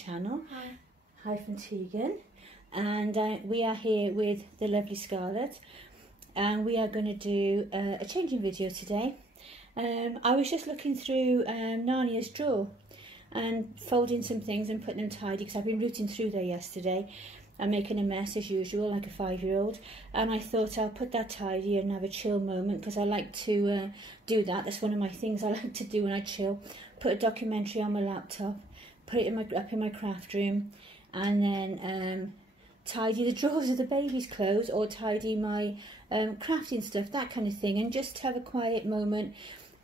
channel. Hi. Hi from Tegan, and we are here with the lovely Scarlett, and we are going to do a changing video today. I was just looking through Narnia's drawer and folding some things and putting them tidy, because I've been rooting through there yesterday and making a mess as usual, like a 5-year-old, and I thought I'll put that tidy and have a chill moment, because I like to do that. That's one of my things I like to do when I chill. Put a documentary on my laptop, put it up in my craft room, and then tidy the drawers of the baby's clothes, or tidy my crafting stuff, that kind of thing, and just have a quiet moment,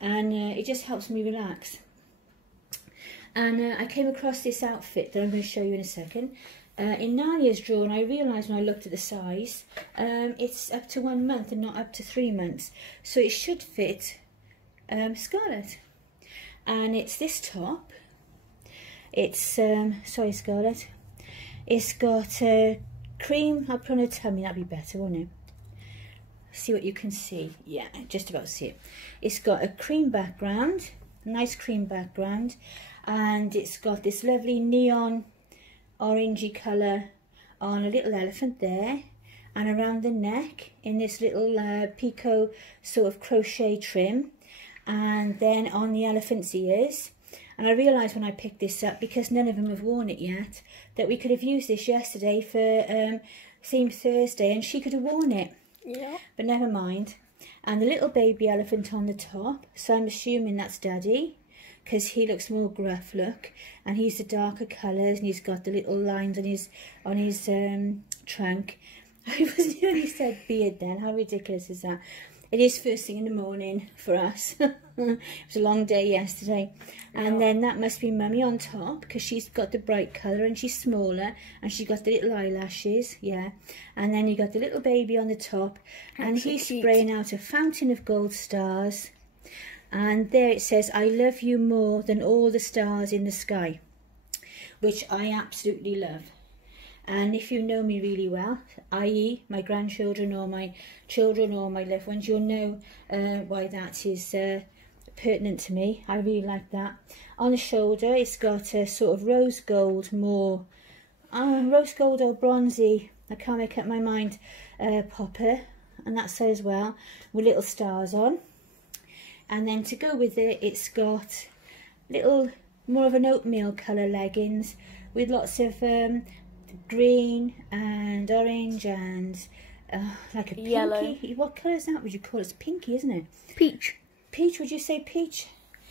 and it just helps me relax. And I came across this outfit that I'm going to show you in a second in Narnia's drawer, and I realised when I looked at the size, it's up to 1 month and not up to 3 months, so it should fit Scarlett. And it's this top. It's sorry Scarlett, it's got cream. I'll put on her tummy, that'd be better, won't it? See what you can see. Yeah, just about see it. It's got a cream background, a nice cream background, and it's got this lovely neon orangey colour on a little elephant there, and around the neck in this little picot sort of crochet trim, and then on the elephant's ears. And I realised when I picked this up, because none of them have worn it yet, that we could have used this yesterday for Theme Thursday, and she could have worn it. Yeah. But never mind. And the little baby elephant on the top, so I'm assuming that's Daddy, because he looks more gruff look, and he's the darker colours, and he's got the little lines on his trunk. I was nearly said beard then. How ridiculous is that? It is first thing in the morning for us. It was a long day yesterday. And then that must be Mummy on top, because she's got the bright colour and she's smaller, and she's got the little eyelashes, yeah. And then you got the little baby on the top, and he's spraying out a fountain of gold stars. And there it says, "I love you more than all the stars in the sky," which I absolutely love. And if you know me really well, i.e. my grandchildren or my children or my loved ones, you'll know why that is pertinent to me. I really like that. On the shoulder, it's got a sort of rose gold, more rose gold or bronzy, I can't make up my mind, popper, and that side as well, with little stars on. And then to go with it, it's got little, more of an oatmeal colour leggings with lots of green and orange and like a pinky. Yellow. What colour is that? Would you call it? It's pinky, isn't it? Peach. Peach, would you say peach?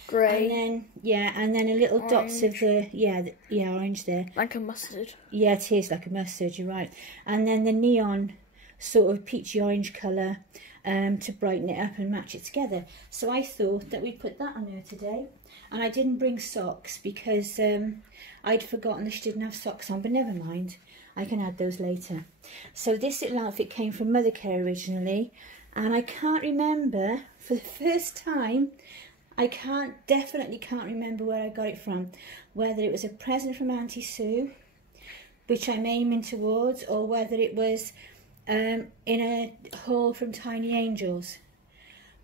Grey. And then, yeah, and then a little Orange. dots of the, yeah, orange there. Like a mustard. Yeah, it is like a mustard, you're right. And then the neon sort of peachy orange colour to brighten it up and match it together. So I thought that we'd put that on her today. And I didn't bring socks because I'd forgotten that she didn't have socks on, but never mind, I can add those later. So this little outfit came from Mothercare originally, and I can't remember, for the first time, I definitely can't remember where I got it from, whether it was a present from Auntie Sue, which I'm aiming towards, or whether it was in a haul from Tiny Angels.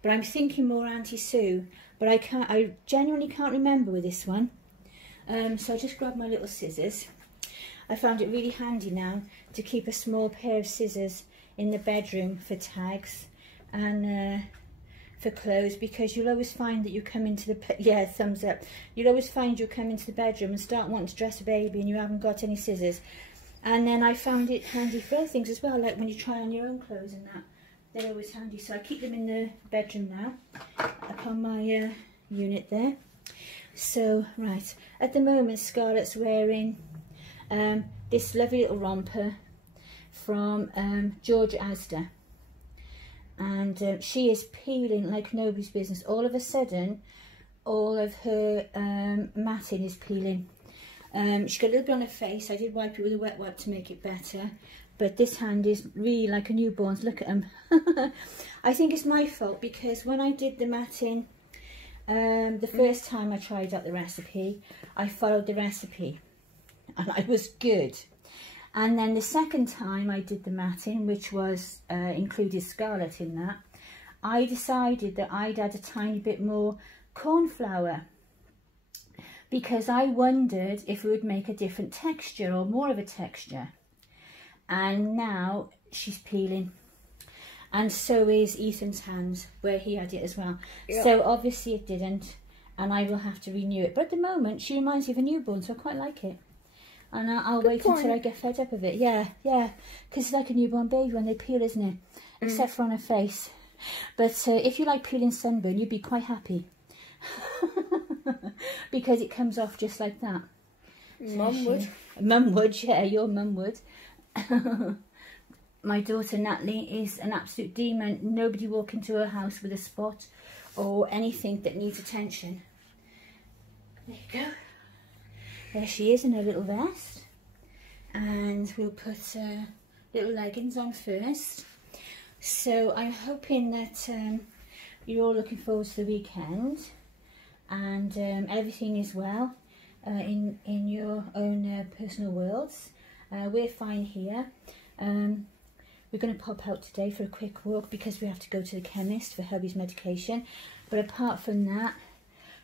But I'm thinking more Auntie Sue, but I genuinely can't remember with this one. So I just grabbed my little scissors. I found it really handy now to keep a small pair of scissors in the bedroom for tags and for clothes, because you'll always find that you come into the, yeah, thumbs up, you'll always find you'll come into the bedroom and start wanting to dress a baby and you haven't got any scissors. And then I found it handy for other things as well, like when you try on your own clothes and that, they're always handy. So I keep them in the bedroom now, up on my unit there. So, right, at the moment Scarlett's wearing this lovely little romper from George Asda, and she is peeling like nobody's business. All of a sudden, all of her matting is peeling. She's got a little bit on her face. I did wipe it with a wet wipe to make it better, but this hand is really like a newborn's. Look at them. I think it's my fault, because when I did the matting the first time I tried out the recipe, I followed the recipe and I was good. And then the second time I did the matting, which was included Scarlett in that, I decided that I'd add a tiny bit more corn flour. because I wondered if it would make a different texture or more of a texture. And now she's peeling. And so is Ethan's hands, where he had it as well. Yep. So obviously it didn't, and I will have to renew it. But at the moment, she reminds me of a newborn, so I quite like it. And I'll wait until I get fed up of it. Yeah, yeah, because it's like a newborn baby when they peel, isn't it? Except for on her face. But if you like peeling sunburn, you'd be quite happy. Because it comes off just like that. Mum would. Mum would, yeah, your mum would. My daughter Natalie is an absolute demon. Nobody walk into her house with a spot or anything that needs attention. There you go. There she is in her little vest. And we'll put little leggings on first. So I'm hoping that you're all looking forward to the weekend. And everything is well in your own personal worlds. We're fine here. We're going to pop out today for a quick walk because we have to go to the chemist for hubby's medication. But apart from that,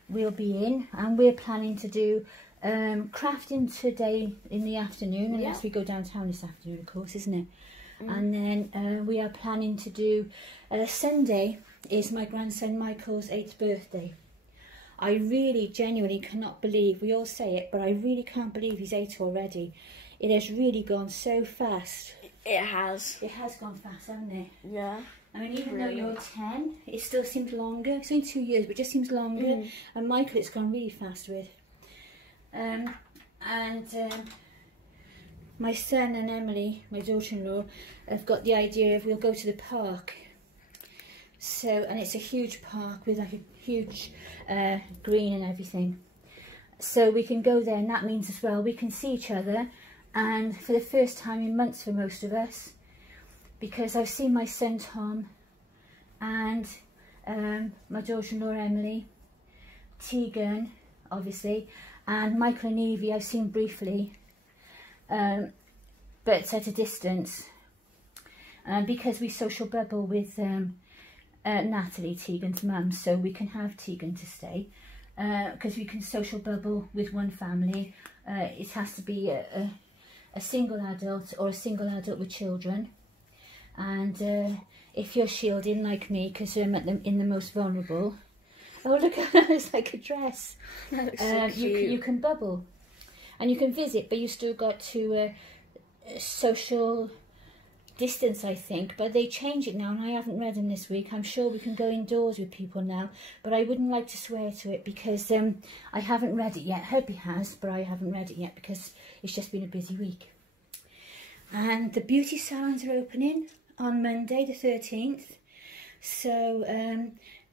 we'll be in, and we're planning to do crafting today in the afternoon, unless we go downtown this afternoon, of course, isn't it? And then we are planning to do Sunday is my grandson Michael's 8th birthday. I really genuinely cannot believe, we all say it, but I really can't believe he's 8 already. It has really gone so fast. It has. It has gone fast, hasn't it? Yeah. I mean, even though you're 10, it still seems longer. It's only 2 years, but it just seems longer. And Michael, it's gone really fast with. My son and Emily, my daughter-in-law, have got the idea of we'll go to the park. So, and it's a huge park with like a huge green and everything. So we can go there, and that means as well we can see each other. And for the first time in months for most of us, because I've seen my son Tom and my daughter-in-law Emily, Tegan, obviously, and Michael and Evie I've seen briefly, but at a distance, because we social bubble with Natalie, Tegan's mum, so we can have Tegan to stay, because we can social bubble with one family. It has to be a single adult or a single adult with children. And if you're shielding like me, because I'm in the most vulnerable, oh look, it's like a dress. That looks so cute. You can bubble and you can visit, but you still got to social distance, I think. But they change it now, and I haven't read them this week. I'm sure we can go indoors with people now, but I wouldn't like to swear to it because I haven't read it yet. Hubby has, but I haven't read it yet because it's just been a busy week. And the beauty salons are opening on Monday the 13th. So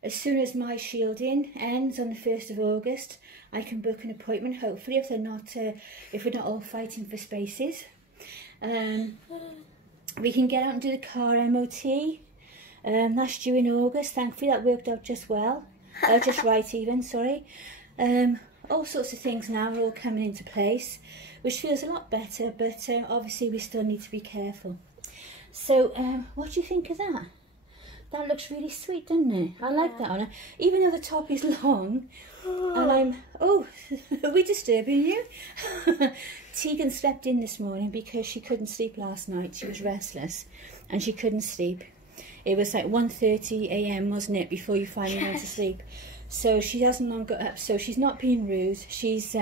as soon as my shielding ends on the 1st of August, I can book an appointment, hopefully, if we're not all fighting for spaces. We can get out and do the car MOT. That's due in August. Thankfully that worked out just well. Just right even, sorry. All sorts of things now are all coming into place, which feels a lot better, but obviously we still need to be careful. So what do you think of that? That looks really sweet, doesn't it? I like that one. Even though the top is long, and I'm, oh, are we disturbing you? Tegan slept in this morning because she couldn't sleep last night. She was restless and she couldn't sleep. It was like 1:30 AM, wasn't it, before you finally went to sleep. So she hasn't long got up, so she's not being rude. She's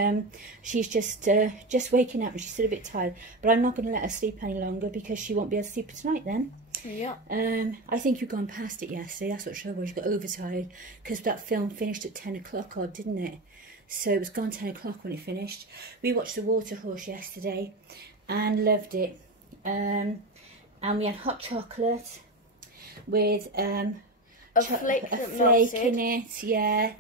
just waking up and she's still a bit tired. But I'm not going to let her sleep any longer because she won't be able to sleep tonight then. Yeah. I think you've gone past it yesterday. That's what trouble was. You got overtired because that film finished at 10 o'clock odd, didn't it? So it was gone 10 o'clock when it finished. We watched The Water Horse yesterday and loved it. And we had hot chocolate with a flake in it, yeah,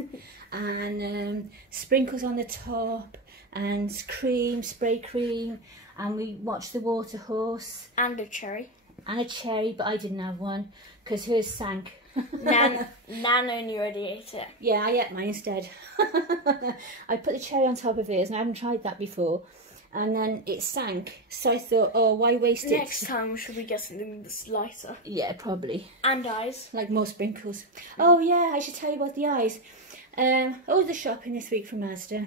and sprinkles on the top and cream, spray cream, and we watched The Water Horse. And a cherry. And a cherry, but I didn't have one because hers sank. Nan only already ate it. Yeah, I ate mine instead. I put the cherry on top of hers, and I haven't tried that before. And then it sank, so I thought, oh, why waste it? Next time, should we get something that's lighter? Yeah, probably. And eyes. Like more sprinkles. Oh, yeah, I should tell you about the eyes. Oh, the shopping this week from Asda.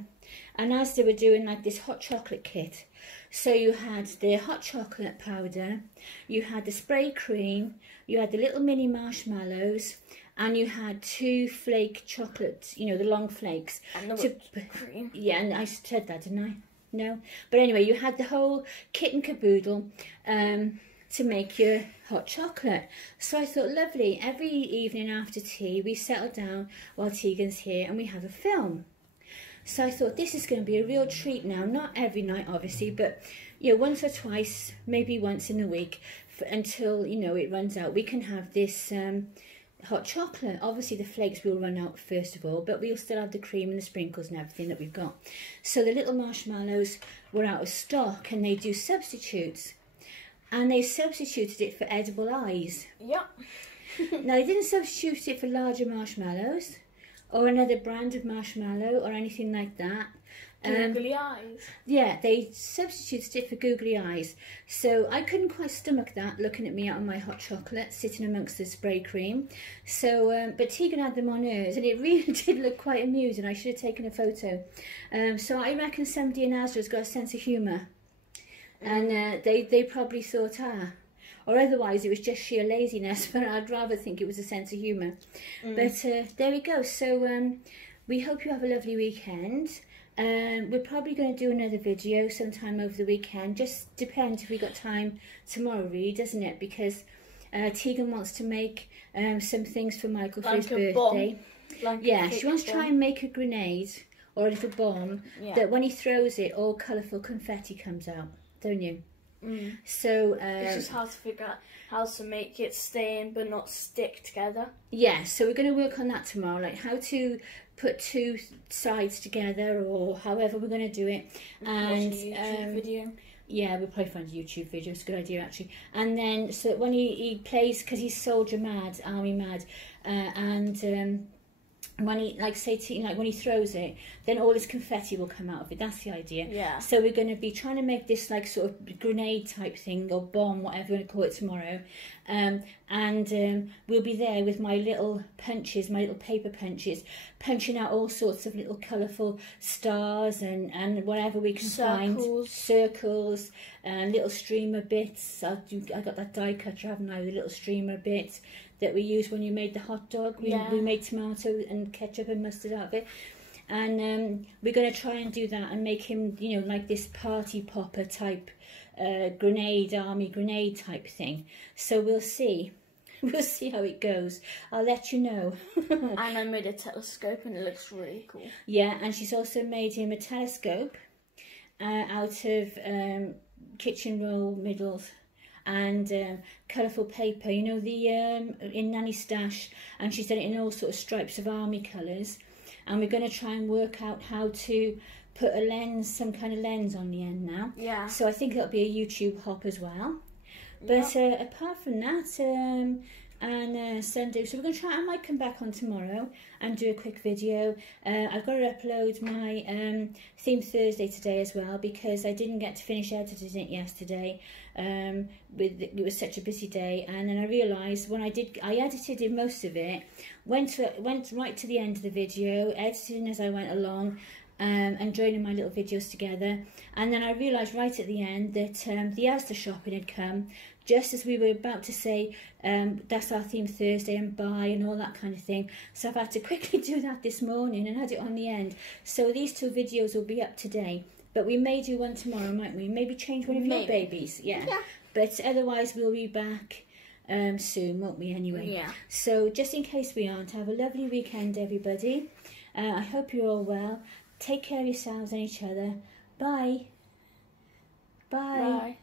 And as they were doing like this hot chocolate kit, so you had the hot chocolate powder, you had the spray cream, you had the little mini marshmallows, and you had 2 flake chocolate, you know, the long flakes. And the whipped cream. Yeah, and I said that, didn't I? No? But anyway, you had the whole kit and caboodle to make your hot chocolate. So I thought, lovely, every evening after tea, we settle down while Tegan's here and we have a film. So I thought, this is going to be a real treat now. Not every night, obviously, but, you know, once or twice, maybe once in a week, until, you know, it runs out. We can have this hot chocolate. Obviously, the flakes will run out first of all, but we'll still have the cream and the sprinkles and everything that we've got. So the little marshmallows were out of stock, and they do substitutes. And they substituted it for edible eyes. Yep. Now, they didn't substitute it for larger marshmallows, or another brand of marshmallow or anything like that. Googly eyes. Yeah, they substituted it for googly eyes. So I couldn't quite stomach that, looking at me out on my hot chocolate, sitting amongst the spray cream. So, but Tegan had them on hers, and it really did look quite amusing. I should have taken a photo. So I reckon somebody in Asda's got a sense of humour. And they probably thought, or otherwise it was just sheer laziness, but I'd rather think it was a sense of humour. But there we go. So we hope you have a lovely weekend. We're probably going to do another video sometime over the weekend. Just depends if we got time tomorrow, really, doesn't it? Because Tegan wants to make some things for Michael for his birthday. Yeah, she wants to try and make a grenade or a little bomb that when he throws it, all colourful confetti comes out, don't you? So it's just hard to figure out how to make it stay in but not stick together. Yeah, so we're going to work on that tomorrow, like how to put 2 sides together, or however we're going to do it. And watch a YouTube video. Yeah, we'll probably find a YouTube video. It's a good idea, actually. And then, so when he plays, because he's soldier mad, army mad, and when he, like, say, like when he throws it, then all this confetti will come out of it. That's the idea. Yeah. So we're going to be trying to make this like sort of grenade type thing, or bomb, whatever you want to call it, tomorrow. And we'll be there with my little punches, my little paper punches, punching out all sorts of little colourful stars and whatever we can find. Circles, and little streamer bits. I got that die cutter, haven't I, with the little streamer bits that we used when you made the hot dog. We made tomato and ketchup and mustard out of it. And we're going to try and do that and make him, you know, like this party popper type grenade, army grenade type thing. So we'll see. We'll see how it goes. I'll let you know. And I made a telescope and it looks really cool. Yeah, and she's also made him a telescope out of kitchen roll middles and colourful paper, you know, the in Nanny's stash, and she's done it in all sort of stripes of army colours. And we're going to try and work out how to put a lens, some kind of lens on the end now. Yeah. So I think that'll be a YouTube hop as well. But apart from that, and Sunday, so we're going to try, I might come back on tomorrow and do a quick video. I've got to upload my Theme Thursday today as well, because I didn't get to finish editing it yesterday. It was such a busy day, and then I realised when I edited in most of it, went right to the end of the video, editing as I went along, and joining my little videos together. And then I realised right at the end that the Asda shopping had come, just as we were about to say, that's our Theme Thursday and buy and all that kind of thing. So I've had to quickly do that this morning and add it on the end. So these 2 videos will be up today. But we may do one tomorrow, mightn't we? Maybe change one of your babies. Yeah. But otherwise we'll be back soon, won't we, anyway? Yeah. So just in case we aren't, have a lovely weekend, everybody. I hope you're all well. Take care of yourselves and each other. Bye. Bye. Bye.